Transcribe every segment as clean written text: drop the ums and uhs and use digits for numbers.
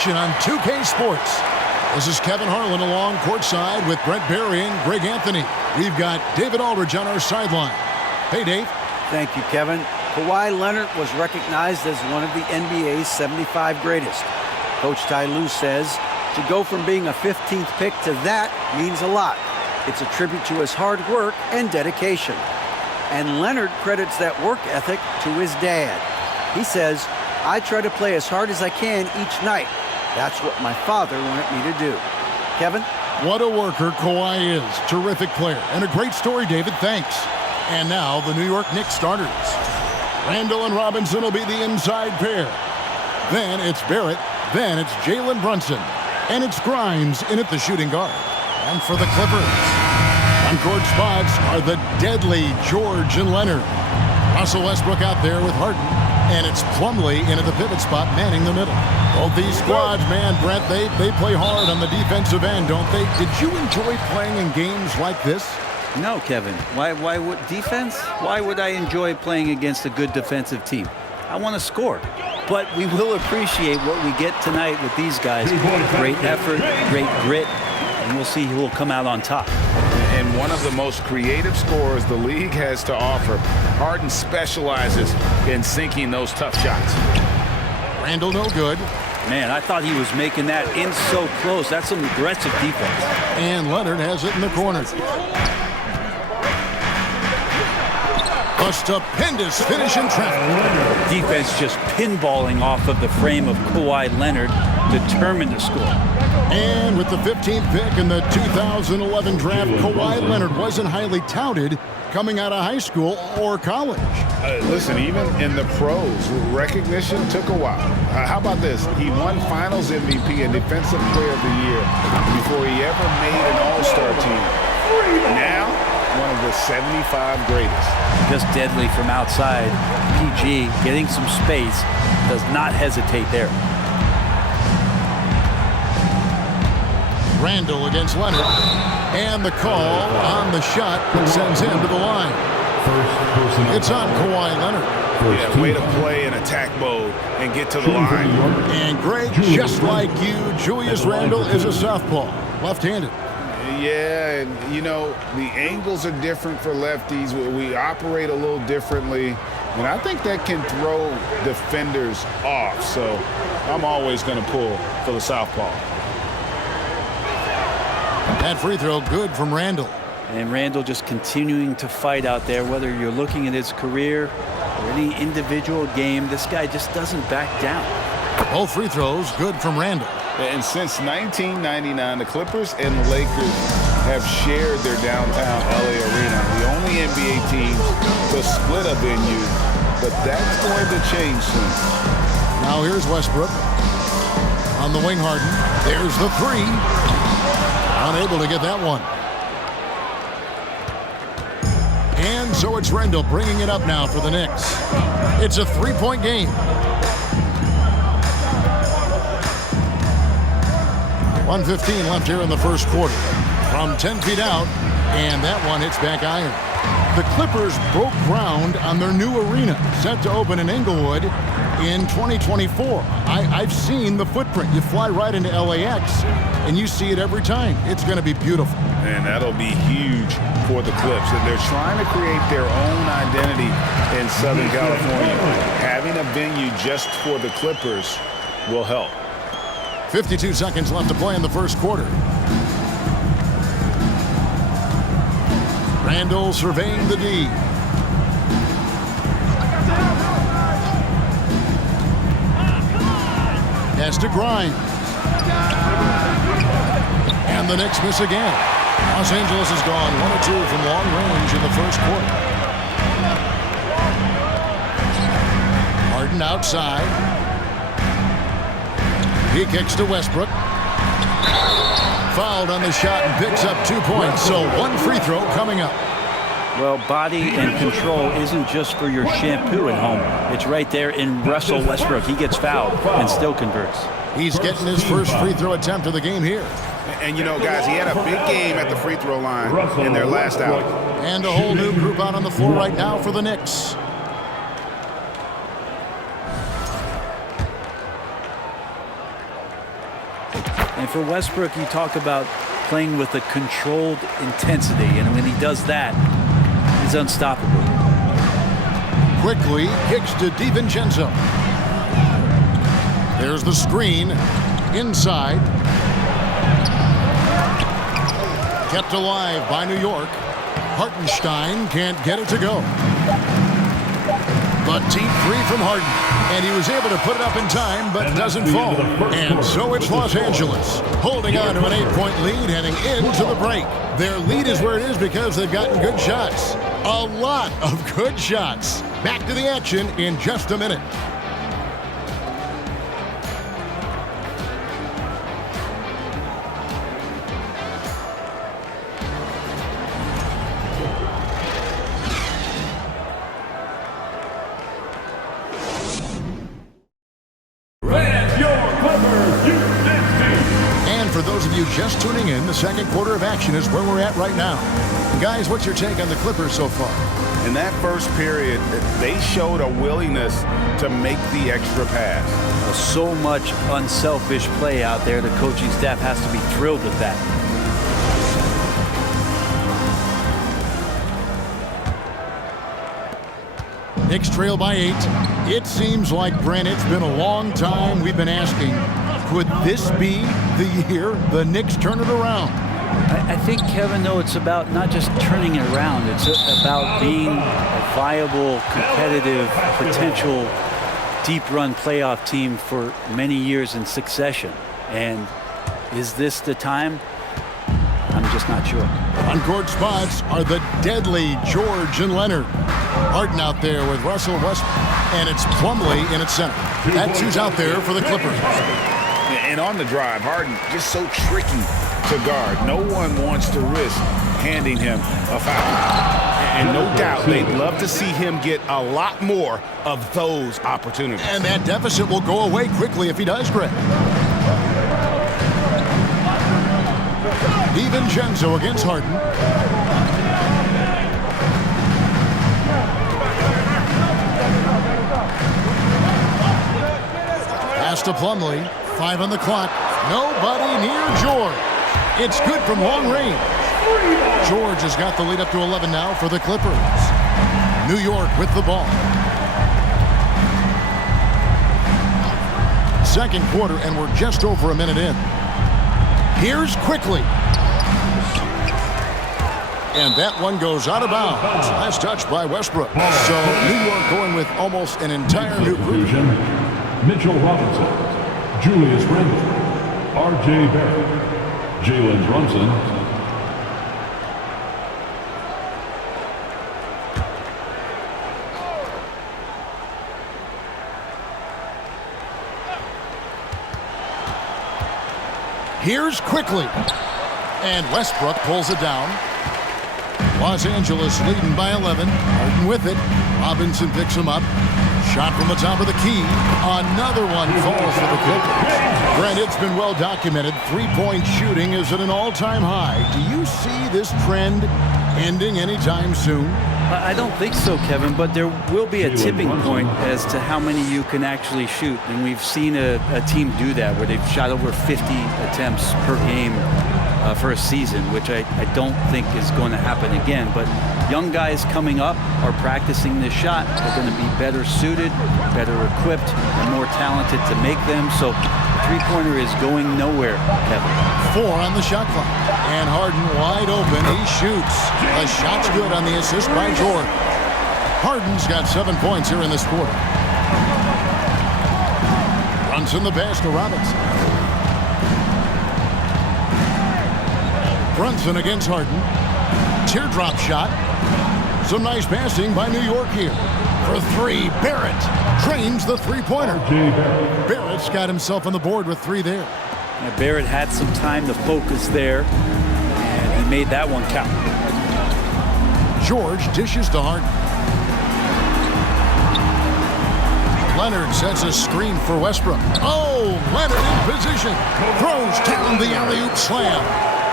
On 2K Sports. This is Kevin Harlan along courtside with Brent Barry and Greg Anthony. We've got David Aldridge on our sideline. Hey, Dave. Thank you, Kevin. Kawhi Leonard was recognized as one of the NBA's 75 greatest. Coach Ty Lue says to go from being a 15th pick to that means a lot. It's a tribute to his hard work and dedication. And Leonard credits that work ethic to his dad. He says, "I try to play as hard as I can each night. That's what my father wanted me to do." Kevin? What a worker Kawhi is. Terrific player. And a great story, David. Thanks. And now the New York Knicks starters. Randall and Robinson will be the inside pair. Then it's Barrett. Then it's Jalen Brunson. And it's Grimes in at the shooting guard. And for the Clippers, on-court spots are the deadly George and Leonard. Russell Westbrook out there with Harden. And it's Plumlee in at the pivot spot, manning the middle. Both these squads, man, Brent, they play hard on the defensive end, don't they? Did you enjoy playing in games like this? No, Kevin. Why would defense? Why would I enjoy playing against a good defensive team? I want to score. But we will appreciate what we get tonight with these guys. Great effort, great grit, and we'll see who will come out on top. And one of the most creative scorers the league has to offer. Harden specializes in sinking those tough shots. Randall no good. Man, I thought he was making that in so close. That's some aggressive defense. And Leonard has it in the corner. A stupendous finish in traffic. Defense just pinballing off of the frame of Kawhi Leonard, determined to score. And with the 15th pick in the 2011 draft, Kawhi Leonard wasn't highly touted coming out of high school or college. Listen, even in the pros, recognition took a while. How about this? He won Finals MVP and Defensive Player of the Year before he ever made an All-Star team. Now, one of the 75 greatest. Just deadly from outside. PG getting some space, does not hesitate there. Randall against Leonard. And the call on the shot that sends him to the line. It's on Kawhi Leonard. Yeah, way to play in attack mode and get to the line. And Greg, just like you, Julius Randle is a southpaw, left-handed. Yeah, and you know, the angles are different for lefties. We operate a little differently, and I think that can throw defenders off. So I'm always going to pull for the southpaw. That free throw good from Randall. And Randall just continuing to fight out there, whether you're looking at his career or any individual game. This guy just doesn't back down. Both free throws good from Randall. And since 1999, the Clippers and the Lakers have shared their downtown LA arena. The only NBA teams to split a venue, but that's going to change soon. Now here's Westbrook on the wing. Harden. There's the three. Unable to get that one. And so it's Randall bringing it up now for the Knicks. It's a three-point game. 1:15 left here in the first quarter. From 10 feet out, and that one hits back iron. The Clippers broke ground on their new arena, set to open in Inglewood in 2024. I've seen the footprint. You fly right into LAX, and you see it every time. It's going to be beautiful. And that'll be huge for the Clips. And they're trying to create their own identity in Southern California. Having a venue just for the Clippers will help. 52 seconds left to play in the first quarter. Randall surveying the D. Has to Grimes. And the Knicks miss again. Los Angeles has gone 1 of 2 from long range in the first quarter. Harden outside. He kicks to Westbrook. Fouled on the shot and picks up 2 points. So one free throw coming up. Well, body and control isn't just for your shampoo at home. It's right there in Russell Westbrook. He gets fouled and still converts. He's getting his first free throw attempt of the game here. And you know, guys, he had a big game at the free throw line in their last outing. And a whole new group out on the floor right now for the Knicks. And for Westbrook, you talk about playing with a controlled intensity, and when he does that, he's unstoppable. Quickly kicks to DiVincenzo. There's the screen inside. Kept alive by New York. Hartenstein can't get it to go. The deep three from Harden, and he was able to put it up in time, but doesn't fall. And so it's Los Angeles, holding on to an 8-point lead heading into the break. Their lead is where it is because they've gotten good shots. A lot of good shots. Back to the action in just a minute. Just tuning in, the second quarter of action is where we're at right now. Guys, what's your take on the Clippers so far? In that first period, they showed a willingness to make the extra pass. Well, so much unselfish play out there. The coaching staff has to be thrilled with that. Knicks trail by 8. It seems like, Brent, it's been a long time we've been asking, could this be the year the Knicks turn it around? I think, Kevin, though, it's about not just turning it around. It's about being a viable, competitive, potential deep-run playoff team for many years in succession. And is this the time? I'm just not sure. On-court spots are the deadly George and Leonard. Harden out there with Russell Westbrook, and it's Plumlee in its center. That's who's out there for the Clippers. And on the drive, Harden just so tricky to guard. No one wants to risk handing him a foul. And no doubt they'd love to see him get a lot more of those opportunities. And that deficit will go away quickly if he does, Greg. DiVincenzo against Harden. Pass to Plumlee. 5 on the clock. Nobody near George. It's good from long range. George has got the lead up to 11 now for the Clippers. New York with the ball. Second quarter, and we're just over a minute in. Here's quickly. And that one goes out of bounds. Last touch by Westbrook. So New York going with almost an entire new group. Mitchell Robinson, Julius Randle, R.J. Barrett, Jalen Brunson. Here's quickly. And Westbrook pulls it down. Los Angeles leading by 11. Harden with it. Robinson picks him up. Shot from the top of the key. Another one falls for the Clippers. Brent, it's been well documented. Three-point shooting is at an all-time high. Do you see this trend ending anytime soon? I don't think so, Kevin, but there will be a tipping point as to how many you can actually shoot. And we've seen a team do that where they've shot over 50 attempts per game for a season, which I don't think is going to happen again. But young guys coming up are practicing this shot. They're going to be better suited, better equipped, and more talented to make them. So the three-pointer is going nowhere, Kevin. 4 on the shot clock. And Harden wide open. He shoots. The shot's good on the assist by George. Harden's got 7 points here in this quarter. Brunson the pass to Robinson. Brunson against Harden. Teardrop shot. Some nice passing by New York here. For 3, Barrett trains the three-pointer. Barrett's got himself on the board with 3 there. Now Barrett had some time to focus there, and he made that one count. George dishes to Harden. Leonard sets a screen for Westbrook. Oh, Leonard in position. Throws down the alley-oop slam.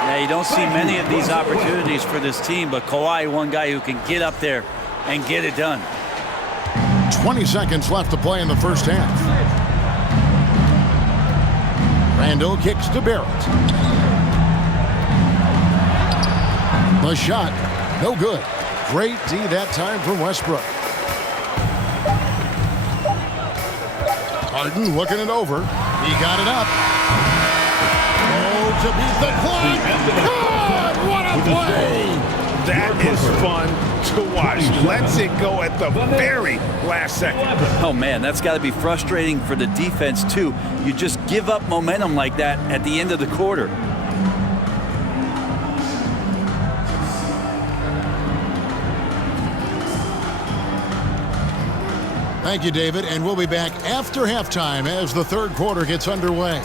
Now, you don't see many of these opportunities for this team, but Kawhi, one guy who can get up there and get it done. 20 seconds left to play in the first half. Randall kicks to Barrett. The shot, no good. Great D that time from Westbrook. Harden looking it over. He got it up. Oh, to beat the clock. God, what a play! That is fun to watch. Lets it go at the very last second. Oh, man, that's got to be frustrating for the defense, too. You just give up momentum like that at the end of the quarter. Thank you, David, and we'll be back after halftime as the third quarter gets underway.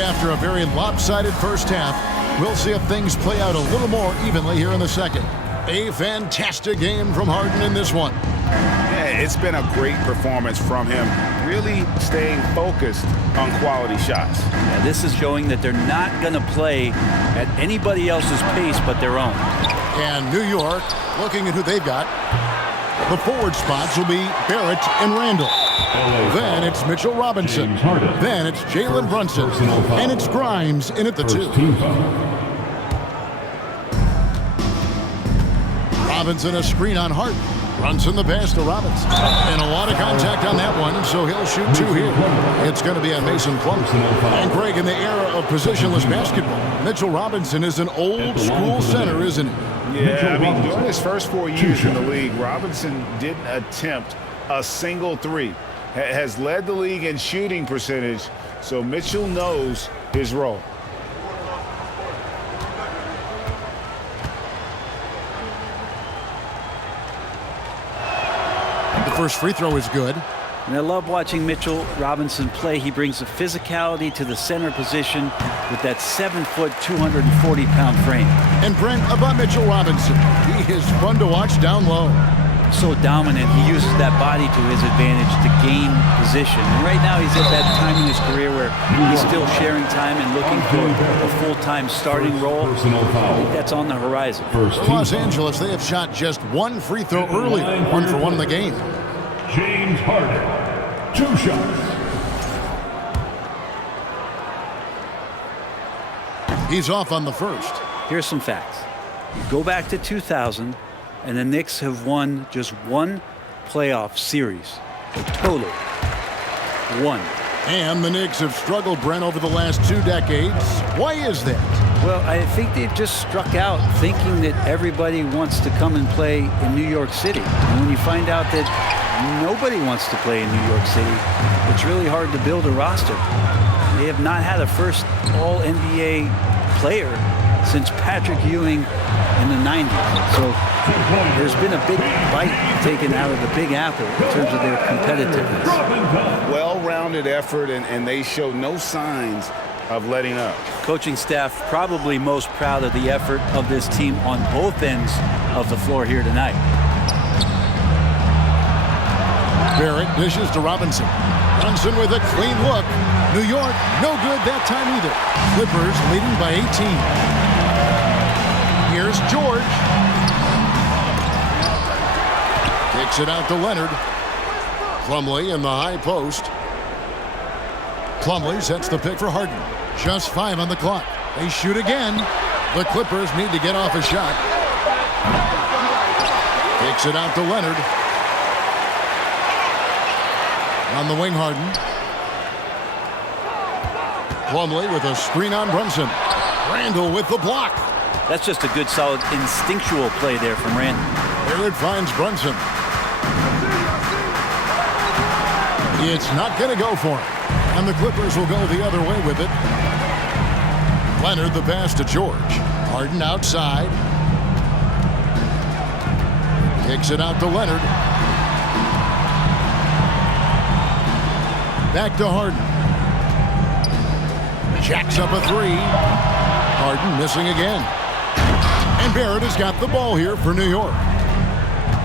After a very lopsided first half, we'll see if things play out a little more evenly here in the second. A fantastic game from Harden in this one. Yeah, it's been a great performance from him, really staying focused on quality shots. Yeah, this is showing that they're not going to play at anybody else's pace but their own. And New York, looking at who they've got, the forward spots will be Barrett and Randall. Then it's Mitchell Robinson. Then it's Jalen Brunson. And it's Grimes in at the 2. Robinson a screen on Harden. Brunson the pass to Robinson. And a lot of contact on that one, so he'll shoot 2 here. It's going to be on Mason Plumlee. And Greg, in the era of positionless basketball, Mitchell Robinson is an old school center, isn't he? Yeah, I mean, during his first 4 years in the league, Robinson didn't attempt a single 3. Has led the league in shooting percentage, so Mitchell knows his role. The first free throw is good. And I love watching Mitchell Robinson play. He brings the physicality to the center position with that 7-foot, 240-pound frame. And Brent, about Mitchell Robinson, he is fun to watch down low. So dominant. He uses that body to his advantage to gain position. And right now he's at that time in his career where he's still sharing time and looking for a full-time starting role. I think that's on the horizon. For Los Angeles, they have shot just 1 free throw earlier, 1 for 1 in the game. James Harden, 2 shots. He's off on the first. Here's some facts. You go back to 2000, and the Knicks have won just 1 playoff series. A total 1. And the Knicks have struggled, Brent, over the last 2 decades. Why is that? Well, I think they've just struck out thinking that everybody wants to come and play in New York City. And when you find out that nobody wants to play in New York City, it's really hard to build a roster. They have not had a first All-NBA player since Patrick Ewing in the 90s. So there's been a big bite taken out of the Big Apple in terms of their competitiveness. Well-rounded effort, and they show no signs of letting up. Coaching staff probably most proud of the effort of this team on both ends of the floor here tonight. Barrett dishes to Robinson. Brunson with a clean look. New York, no good that time either. Clippers leading by 18. Here's George. Kicks it out to Leonard. Plumlee in the high post. Plumlee sets the pick for Harden. Just 5 on the clock. They shoot again. The Clippers need to get off a shot. Kicks it out to Leonard. On the wing, Harden. Plumlee with a screen on Brunson. Randall with the block. That's just a good, solid, instinctual play there from Randall. Barrett finds Brunson. It's not going to go for him. And the Clippers will go the other way with it. Leonard the pass to George. Harden outside. Kicks it out to Leonard. Back to Harden. Jacks up a three. Harden missing again. And Barrett has got the ball here for New York.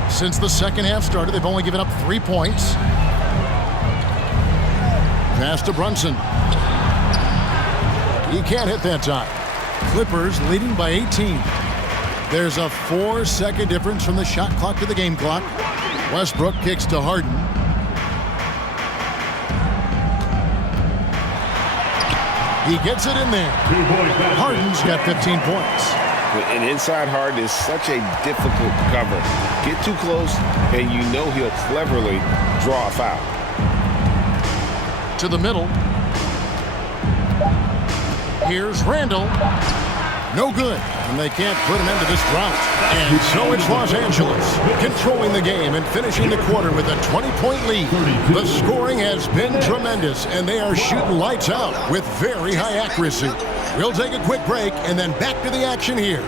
Since the second half started, they've only given up 3 points. Pass to Brunson. He can't hit that time. Clippers leading by 18. There's a 4-second difference from the shot clock to the game clock. Westbrook kicks to Harden. He gets it in there. Harden's got 15 points. An inside Harden is such a difficult cover. Get too close, and you know he'll cleverly draw a foul. To the middle. Here's Randall. No good, and they can't put an end to this drought. And so it's Los Angeles controlling the game and finishing the quarter with a 20-point lead. The scoring has been tremendous, and they are shooting lights out with very high accuracy. We'll take a quick break and then back to the action here.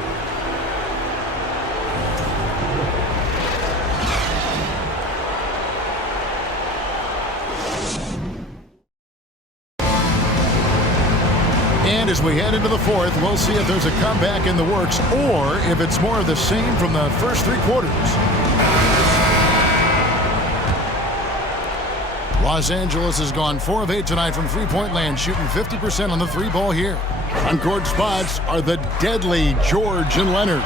And as we head into the fourth, we'll see if there's a comeback in the works or if it's more of the same from the first 3 quarters. Los Angeles has gone 4 of 8 tonight from three-point land, shooting 50% on the 3-ball here. On-court spots are the deadly George and Leonard.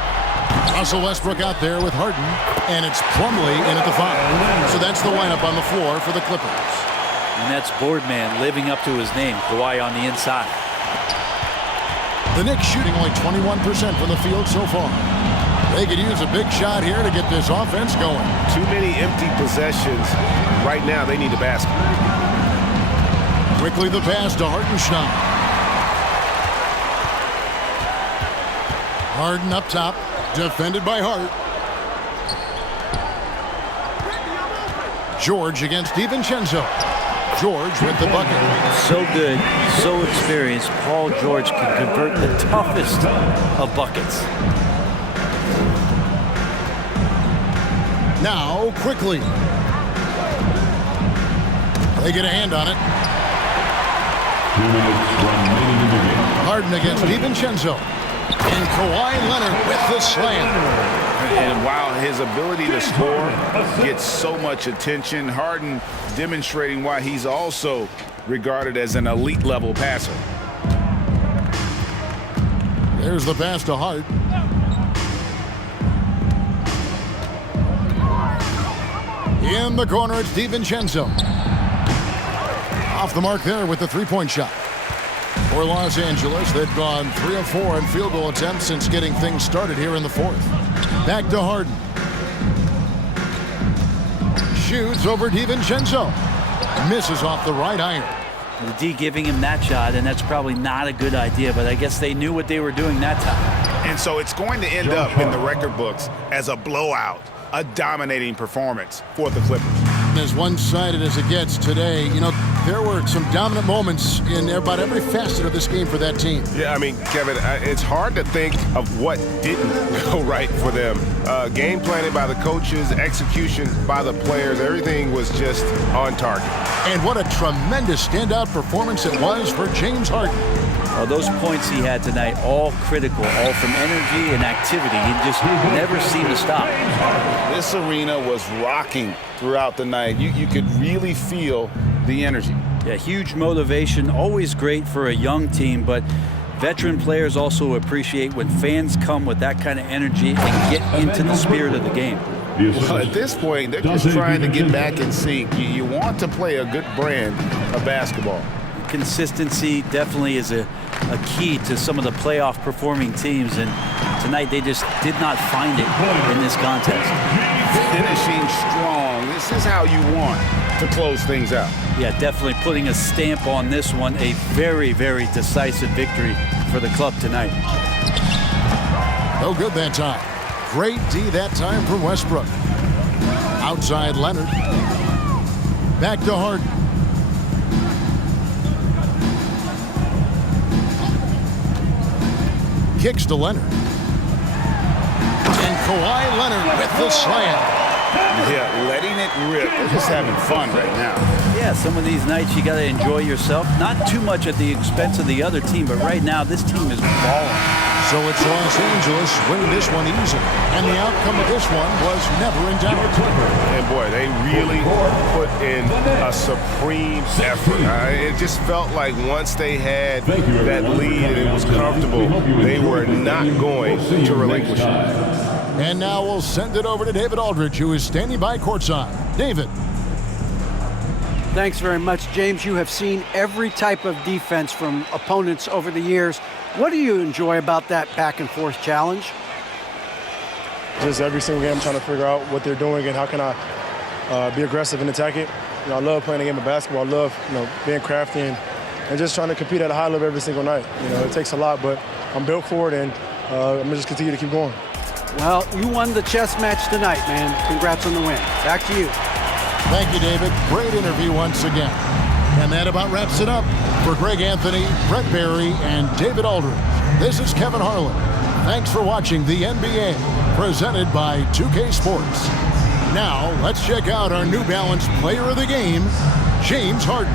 Russell Westbrook out there with Harden, and it's Plumlee in at the 5. So that's the lineup on the floor for the Clippers. And that's Boardman living up to his name, Kawhi on the inside. The Knicks shooting only 21% from the field so far. They could use a big shot here to get this offense going. Too many empty possessions. Right now, they need a basket. Quickly the pass to Hartenstein. Harden up top, defended by Hart. George against DiVincenzo. George with the bucket. So good, so experienced. Paul George can convert the toughest of buckets. Now, quickly. They get a hand on it. 2 minutes remaining in the game. Harden against DiVincenzo. And Kawhi Leonard with the slam. And while his ability to score gets so much attention, Harden demonstrating why he's also regarded as an elite level passer. There's the pass to Hart. In the corner, it's DiVincenzo. Off the mark there with the 3-point shot. For Los Angeles, they've gone 3 of 4 in field goal attempts since getting things started here in the fourth. Back to Harden. Shoots over DiVincenzo. Misses off the right iron. The D giving him that shot, and that's probably not a good idea, but I guess they knew what they were doing that time. And so it's going to end up in the record books as a blowout, a dominating performance for the Clippers. As one-sided as it gets today, you know, there were some dominant moments in about every facet of this game for that team. Yeah, I mean, Kevin, it's hard to think of what didn't go right for them. Game planning by the coaches, execution by the players, everything was just on target. And what a tremendous standout performance it was for James Harden. Well, those points he had tonight, all critical, all from energy and activity. He just never seemed to stop. This arena was rocking throughout the night. You could really feel the energy. Yeah, huge motivation, always great for a young team, but veteran players also appreciate when fans come with that kind of energy and get into the spirit of the game. Well, at this point, they're just trying to get back in sync. You want to play a good brand of basketball. Consistency definitely is a key to some of the playoff performing teams, and tonight they just did not find it in this contest. Finishing strong. This is how you want to close things out. Yeah, definitely putting a stamp on this one. A very, very decisive victory for the club tonight. No good that time. Great D that time from Westbrook. Outside Leonard. Back to Harden. kicks to Leonard. And Kawhi Leonard with the slam. Yeah, letting it rip. They're just having fun right now. Yeah, some of these nights you got to enjoy yourself. Not too much at the expense of the other team, but right now this team is balling. So it's Los Angeles winning this one easy. And the outcome of this one was never in doubt. And boy, they really put in a supreme effort. It just felt like once they had that lead and it was comfortable, they were not going to relinquish it. And now we'll send it over to David Aldridge, who is standing by courtside. David. Thanks very much, James. You have seen every type of defense from opponents over the years. What do you enjoy about that back-and-forth challenge? Just every single game, I'm trying to figure out what they're doing and how can I be aggressive and attack it. You know, I love playing a game of basketball. I love, being crafty and just trying to compete at a high level every single night. You know, it takes a lot, but I'm built for it, and I'm going to just continue to keep going. Well, you won the chess match tonight, man. Congrats on the win. Back to you. Thank you, David. Great interview once again. And that about wraps it up. For Greg Anthony, Brett Barry, and David Aldridge, this is Kevin Harlan. Thanks for watching the NBA, presented by 2K Sports. Now, let's check out our New Balance player of the game, James Harden.